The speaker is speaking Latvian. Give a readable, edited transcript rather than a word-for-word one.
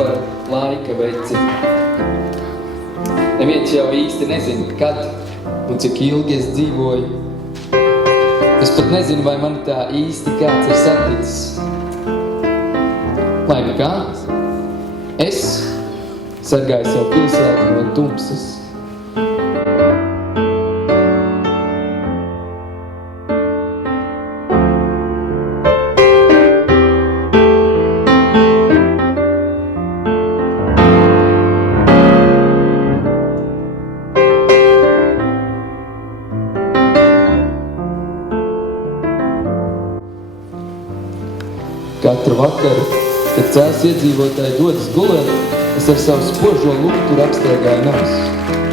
par laika veci. Neviens jau īsti nezina, kad un cik ilgi es dzīvoju. Es pat nezinu, vai man tā īsti kāds ir saticis. Lai nekā, es sargāju savu pilsētu no tumsas. Katru vakaru, kad cēls iedzīvotāji dodas gulēt, es ar savu spožo luktu apstaigāju namus.